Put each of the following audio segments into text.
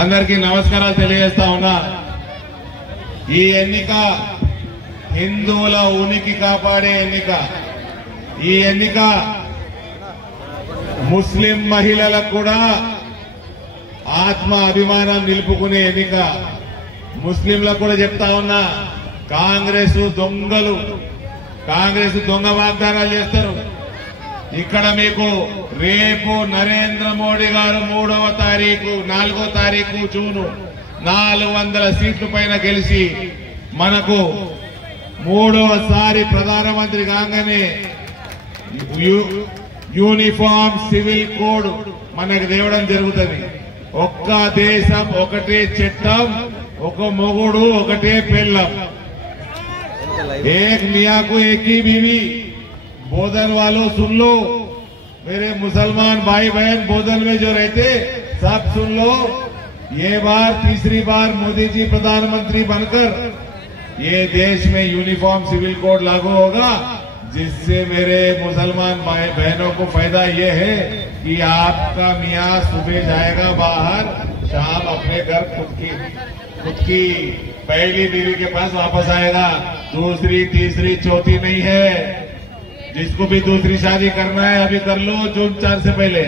అందరికీ నమస్కారాలు తెలియజేస్తా ఉన్నా. ఈ ఎన్నిక హిందువుల ఉనికి కాపాడే ఎన్నిక. ఈ ఎన్నిక ముస్లిం మహిళలకు కూడా ఆత్మ అభిమానం నిలుపుకునే ఎన్నిక. ముస్లింలకు కూడా చెప్తా ఉన్నా, కాంగ్రెస్ దొంగలు, కాంగ్రెస్ దొంగ వాగ్దానాలు చేస్తారు. ఇక్కడ మీకు రేపు నరేంద్ర మోడీ గారు 3వ తారీఖు 4వ తారీఖు జూను 400 సీట్ల పైన గెలిచి మనకు 3వసారి ప్రధానమంత్రి కాగానే యూనిఫామ్ సివిల్ కోడ్ మనకు తేవడం జరుగుతుంది. ఒక్క దేశం ఒకటే చట్టం, ఒక మొగుడు ఒకటే పెళ్ళం. एक मियाँ को एक ही बीवी. बोधन वालों सुन लो, मेरे मुसलमान भाई बहन बोधन में जो रहते सब सुन लो. ये बार तीसरी बार मोदी जी प्रधानमंत्री बनकर ये देश में यूनिफॉर्म सिविल कोड लागू होगा, जिससे मेरे मुसलमान भाई बहनों को फायदा ये है कि आपका मियाँ सुबह जाएगा बाहर, शाम अपने घर खुद की पहली बीवी के पास वापस आएगा. दूसरी तीसरी चौथी नहीं है. जिसको भी दूसरी शादी करना है अभी कर लो, जून 4 से पहले.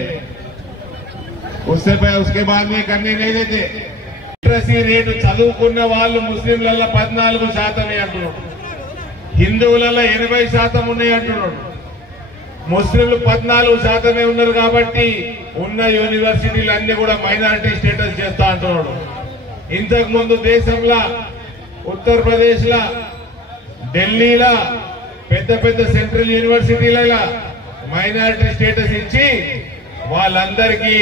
उसके बाद में करने नहीं देते. लिटరసీ రేటు చదువుకున్న వాళ్ళు ముస్లింలలో 14% అంటున్నాడు, హిందువులలో 80% ఉన్నాయి అంటున్నాడు. ముస్లింలు 14% ఉన్నారు కాబట్టి ఉన్న యూనివర్సిటీలు అన్ని కూడా మైనారిటీ స్టేటస్ చేస్తా అంటున్నాడు. ఇంతకు ముందు దేశంలో ఉత్తరప్రదేశ్ లా, ఢిల్లీలా పెద్ద పెద్ద సెంట్రల్ యూనివర్సిటీల మైనారిటీ స్టేటస్ ఇచ్చి వాళ్ళందరికీ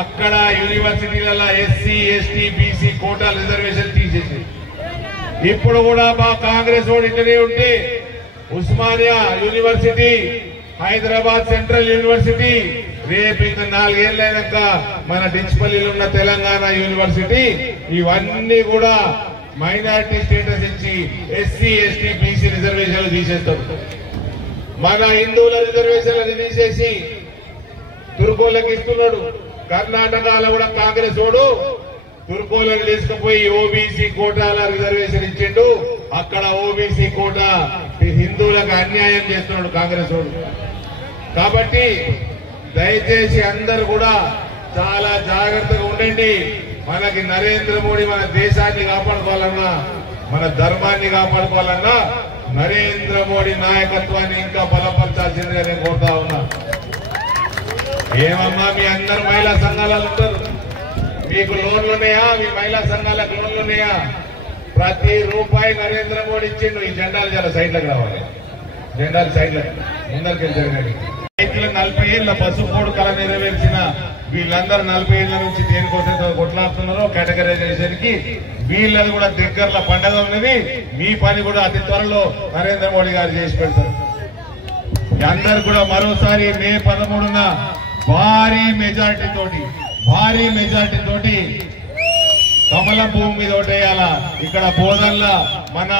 అక్కడ యూనివర్సిటీల SC ST BC quota reservation తీసేసి, ఇప్పుడు కూడా మా కాంగ్రెస్ వాడు ఇక్కడే ఉంటే Osmania university, Hyderabad central university, రేపు ఇంకా 4 ఏళ్ళైనాక మన డిచ్పల్లిలో ఉన్న తెలంగాణ యూనివర్సిటీ, ఇవన్నీ కూడా మైనారిటీ స్టేటస్ ఇచ్చి ఎస్సీ ఎస్టీ బీసీ రిజర్వేషన్లు తీసేస్తారు. మన హిందువుల రిజర్వేషన్లు తీసేసి తుర్కోలకు ఇస్తున్నాడు. కర్ణాటకలో కూడా కాంగ్రెస్ వాడు తుర్కోలకు తీసుకుపోయి ఓబీసీ కోటాల రిజర్వేషన్ ఇచ్చిండు. అక్కడ ఓబీసీ కోటా హిందువులకు అన్యాయం చేస్తున్నాడు కాంగ్రెస్ వాడు. కాబట్టి దయచేసి అందరూ కూడా చాలా జాగ్రత్తగా ఉండండి. మనకి నరేంద్ర మోడీ మన దేశాన్ని కాపాడుకోవాలన్నా, మన ధర్మాన్ని కాపాడుకోవాలన్నా నరేంద్ర మోడీ నాయకత్వాన్ని ఇంకా బలపరచాల్సిందిగా నేను కోరుతా ఉన్నా. ఏమమ్మా మీ అందరు మహిళా సంఘాలలో ఉంటారు, మీకు లోన్లు ఉన్నాయా? మీ మహిళా సంఘాలకు లోన్లు ఉన్నాయా? ప్రతి రూపాయి నరేంద్ర మోడీ ఇచ్చిండు. ఈ జెండాలు చాలా సైడ్లకు రావాలి, జెండాలు సైడ్లకు ముందరికి వెళ్తారు. రైతులు 40 ఏళ్ల పసుపు కోడ్ కళ నెరవేర్చిన వీళ్ళందరూ 40 ఏళ్ల నుంచి దేనికోసం కొట్లాడుతున్నారో కేటగరైజేషన్ కి, వీళ్ళది కూడా దగ్గరలో పండగ ఉన్నది. మీ పని కూడా అతి త్వరలో నరేంద్ర మోడీ గారు చేసి పెడతారు. అందరు కూడా మరోసారి మే 13న భారీ మెజార్టీ తోటి కమలం భూమి మీద ఓటేయాల. ఇక్కడ బోధనలా మన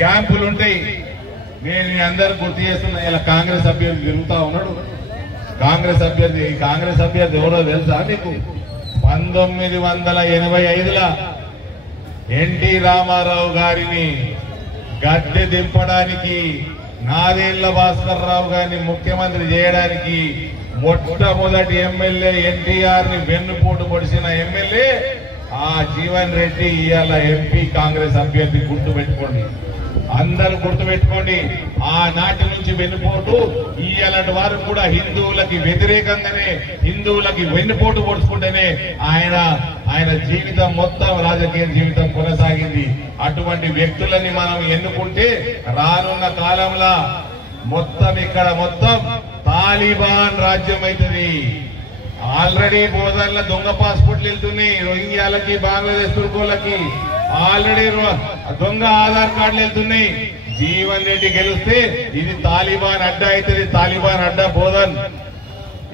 క్యాంపులు ఉంటాయి. నేను అందరూ గుర్తు చేస్తున్నా, ఇలా కాంగ్రెస్ అభ్యర్థి తిరుగుతా ఉన్నాడు. కాంగ్రెస్ అభ్యర్థి ఎవరో తెలుసా మీకు? 1985లో ఎన్టీ రామారావు గారిని గద్దె దింపడానికి, నాదేళ్ల భాస్కర్ రావు గారిని ముఖ్యమంత్రి చేయడానికి మొట్టమొదటి ఎమ్మెల్యే ఎన్టీఆర్ ని వెన్నుపోటు పొడిచిన ఎమ్మెల్యే ఆ జీవన్ రెడ్డి. ఇవాళ ఎంపీ కాంగ్రెస్ అభ్యర్థి. గుర్తుపెట్టుకోండి, అందరూ గుర్తుపెట్టుకోండి. ఆనాటి నుంచి వెన్నుపోటు ఇయ్యాలంటి వారు కూడా హిందువులకి వ్యతిరేకంగానే, హిందువులకి వెన్నుపోటు పొడుచుకుంటేనే ఆయన జీవితం మొత్తం, రాజకీయ జీవితం కొనసాగింది. అటువంటి వ్యక్తులని మనం ఎన్నుకుంటే రానున్న కాలంలో ఇక్కడ మొత్తం తాలిబాన్ రాజ్యం అవుతుంది. ఆల్రెడీ బోధనల దొంగ పాస్పోర్ట్లు వెళ్తున్నాయి రోహింగ్యాలకి, బంగ్లాదేశ్ తుర్కోలకి. ఆల్రెడీ దొంగ ఆధార్ కార్డులు వెళ్తున్నాయి. జీవన్ రెడ్డి గెలిస్తే ఇది తాలిబాన్ అడ్డా అవుతుంది. తాలిబాన్ అడ్డా బోధన్.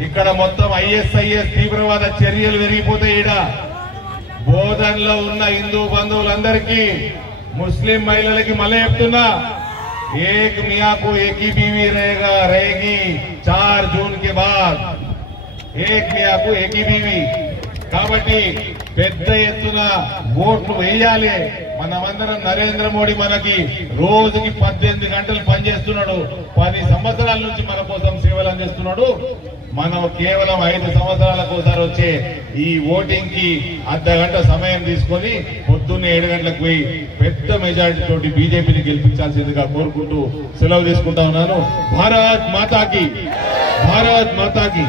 ఇక్కడ మొత్తం ఐఎస్ఐఎస్ తీవ్రవాద చర్యలు పెరిగిపోతాయి. ఈడ బోధన్ లో ఉన్న హిందూ బంధువులందరికీ, ముస్లిం మహిళలకి మళ్ళీ చెప్తున్నా, एक मियाँ को एक ही बीवी रहेगी 4 जून के बाद. ఏక్ మియాకు ఏకీబీవి. కాబట్టి పెద్ద ఎత్తున ఓట్లు వేయాలి. మనమందరం నరేంద్ర మోడీ మనకి రోజుకి 18 గంటలు పనిచేస్తున్నాడు. 10 సంవత్సరాల నుంచి మన కోసం సేవలు అందిస్తున్నాడు. మనం కేవలం 5 సంవత్సరాలకు ఒకసారి వచ్చే ఈ ఓటింగ్ కి అర్ధగంట సమయం తీసుకొని పొద్దున్నే 7 గంటలకు పోయి పెద్ద మెజారిటీ తోటి బీజేపీని గెలిపించాల్సిందిగా కోరుకుంటూ సెలవు తీసుకుంటా ఉన్నాను. భారత్ మాతాకి, భారత్ మాతాకి.